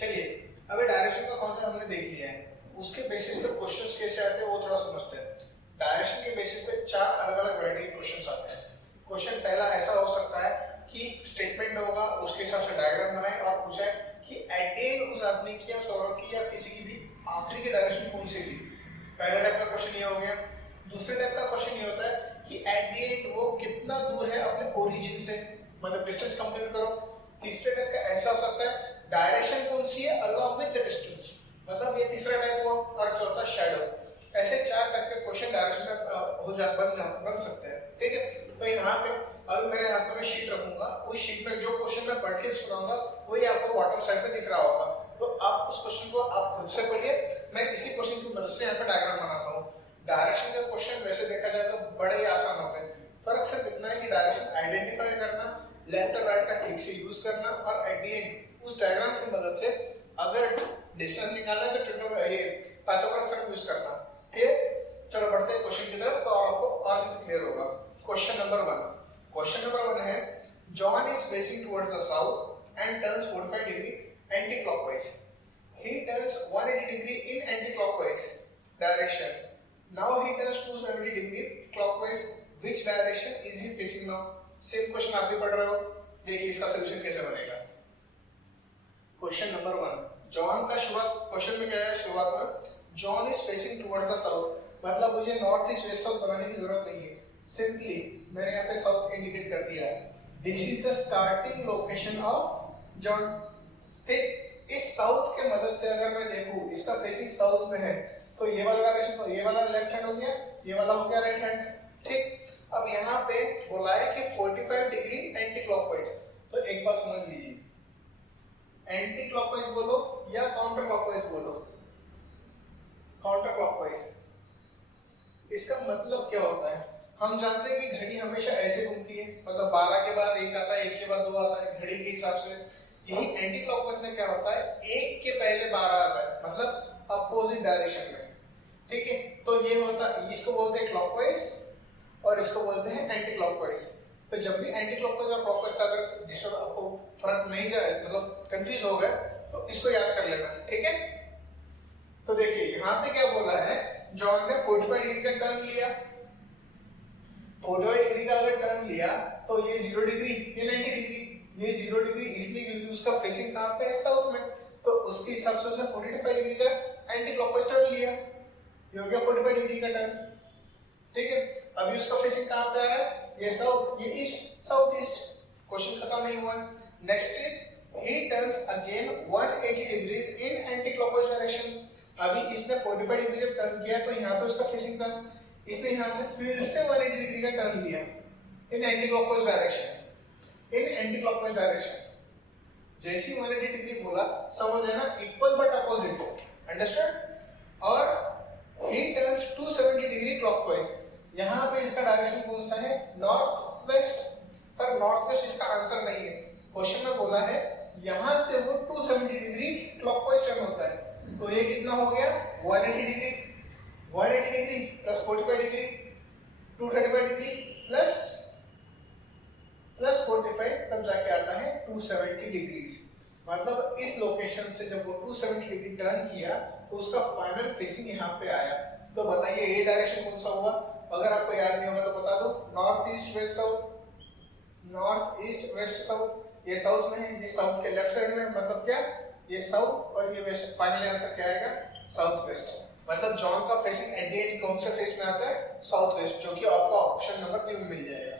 चलिए अभी डायरेक्शन का कॉन्सेप्ट हमने देख लिया है, उसके बेसिस पे क्वेश्चंस कैसे आते हैं वो थोड़ा समझते हैं। डायरेक्शन के बेसिस पे चार अलग अलग वैरायटी के क्वेश्चंस आते हैं। क्वेश्चन पहला ऐसा हो सकता है कि स्टेटमेंट होगा, उसके हिसाब से डायग्राम बनाए और पूछा है कि एट द एंड उस आदमी की या औरत की या किसी की भी आखिरी की डायरेक्शन कौन सी थी। पहला टाइप का क्वेश्चन ये हो गया। दूसरे टाइप का क्वेश्चन ये होता है कि एट द एंड वो कितना दूर है अपने ओरिजिन से, मतलब डिस्टेंस कंप्लीट करो। तीसरे टाइप का ऐसा हो सकता है डायरेक्शन कौन सी है अलॉन्ग विद द डिस्टेंस, मतलब ये तीसरा टाइप हुआ। और चौथा शैडो। ऐसे चार टाइप के क्वेश्चन डायरेक्शन में बन सकते हैं। ठीक है, तो यहाँ पे अभी मेरे हाथ में शीट रखूंगा, उस शीट में जो क्वेश्चन मैं पढ़ के सुनाऊंगा वही आपको बॉटम साइड पे दिख रहा होगा। तो आप उस क्वेश्चन को आप खुद से पढ़िए, मैं इसी क्वेश्चन की मदद से यहाँ पे डायग्राम बनाता हूँ। डायरेक्शन का क्वेश्चन वैसे देखा जाए तो बड़े ही आसान होते हैं। फर्क सिर्फ इतना है कि डायरेक्शन आइडेंटिफाई करना, लेफ्ट और राइट का ठीक से यूज करना, और एट द एंड उस डायग्राम की मदद से अगर डिस्टेंस निकालना है तो ये पाइथागोरस थ्योरम यूज करना। ठीक है, चलो बढ़ते हैं क्वेश्चन की तरफ, तो आपको और चीज क्लियर होगा। Question number 1। क्वेश्चन नंबर 1 है John is facing towards the south and turns 45 degree anti clockwise. He turns 180 degree in anti-clockwise direction. Now he turns 270 degree clockwise. Which direction is he facing now? Same question आप भी पढ़ रहे हो, देखिए इसका solution कैसे बनेगा। Question number 1, John का शुरुआत क्वेश्चन में क्या है, शुरुआत में John is facing towards the south, मतलब मुझे नॉर्थ ईस्ट वेस्ट साउथ बनाने की जरूरत नहीं है, सिंपली मैंने यहाँ पे साउथ इंडिकेट कर दिया है। This is the starting location of John. ठीक, इस साउथ के मदद से अगर मैं देखूं इसका फेसिंग साउथ में है तो ये वाला डायरेक्शन, तो ये वाला लेफ्ट हैंड हो गया, ये वाला हो गया राइट हैंड। ठीक, अब यहाँ पे बोला है कि 45 डिग्री एंटी क्लॉकवाइज, तो एक बात समझ लीजिए, एंटी क्लॉकवाइज बोलो या काउंटर क्लॉकवाइज बोलो, काउंटर क्लॉकवाइज, इसका मतलब क्या होता है। हम जानते हैं कि घड़ी हमेशा ऐसे घूमती है, मतलब 12 के बाद 1 आता है, 1 के बाद 2 आता है, घड़ी के हिसाब से। यही एंटी क्लॉकवाइज में क्या होता है, 1 के पहले 12 आता है, मतलब अपोजिट डायरेक्शन में। ठीक है, तो ये होता है, इसको बोलते हैं क्लॉकवाइज और इसको बोलते हैं एंटी क्लॉकवाइज। तो जब भी एंटी क्लॉकवाइज और क्लॉकवाइज का अगर डिस्टर्ब आपको फर्क नहीं जाए, मतलब कंफ्यूज हो गए, तो इसको याद कर लेना। ठीक है, तो देखिए यहाँ पे क्या बोला है, जॉन ने 45 डिग्री का टर्न लिया। 45 डिग्री का अगर टर्न लिया तो ये 0 डिग्री, ये 90 डिग्री, ये 0 डिग्री इसलिए क्योंकि उसका फेसिंग कहाँ पे है, साउथ में, तो उसके हिसाब से उसने 45 डिग्री का एंटी क्लॉकवाइज टर्न लिया, ये हो गया 45 डिग्री का टर्न। ठीक है, अभी उसका फेसिंग कहाँ पे आ रहा है, ये साउथ, ये ईस्ट, साउथ ईस्ट। क्वेश्चन खत्म नहीं हुआ। Next is he turns again 180 degrees in anti clockwise direction. अभी इसने 45 डिग्री जब टर्न किया तो यहाँ पे उसका फेसिंग था, इसने यहाँ से फिर से 180 डिग्री का टर्न लिया इन एंटी क्लॉकवाइज डायरेक्शन, इन एंटी क्लॉकवाइज डायरेक्शन। जैसी 180 डिग्री बोला समझ लेना इक्वल बट अपोजिट, अंडरस्टैंड। और he turns 270 डिग्री क्लॉकवाइज, यहाँ पे इसका डायरेक्शन कौन सा है, नॉर्थ वेस्ट, पर नॉर्थ वेस्ट इसका आंसर नहीं है। क्वेश्चन में बोला है यहाँ से वो 270 डिग्री क्लॉकवाइज टर्न होता है, तो ये कितना हो गया 180 degree, 180 degree plus 45 degree 235 degree plus 45, तब जाके आता है 270 डिग्रीज। मतलब इस लोकेशन से जब वो 270 डिग्री टर्न किया तो उसका फाइनल फेसिंग यहाँ पे आया। तो बताइए ये डायरेक्शन कौन सा हुआ, अगर आपको याद नहीं होगा तो बता दो, north east west south, north east west south. ये साउथ में है, ये साउथ के लेफ्ट साइड में, मतलब क्या, ये साउथ और ये वेस्ट। फाइनल आंसर क्या आएगा, साउथ वेस्ट। मतलब जॉन का फेसिंग एट द एंड कौन से फेस में आता है, साउथ वेस्ट, जो कि आपको ऑप्शन नंबर बी में मिल जाएगा।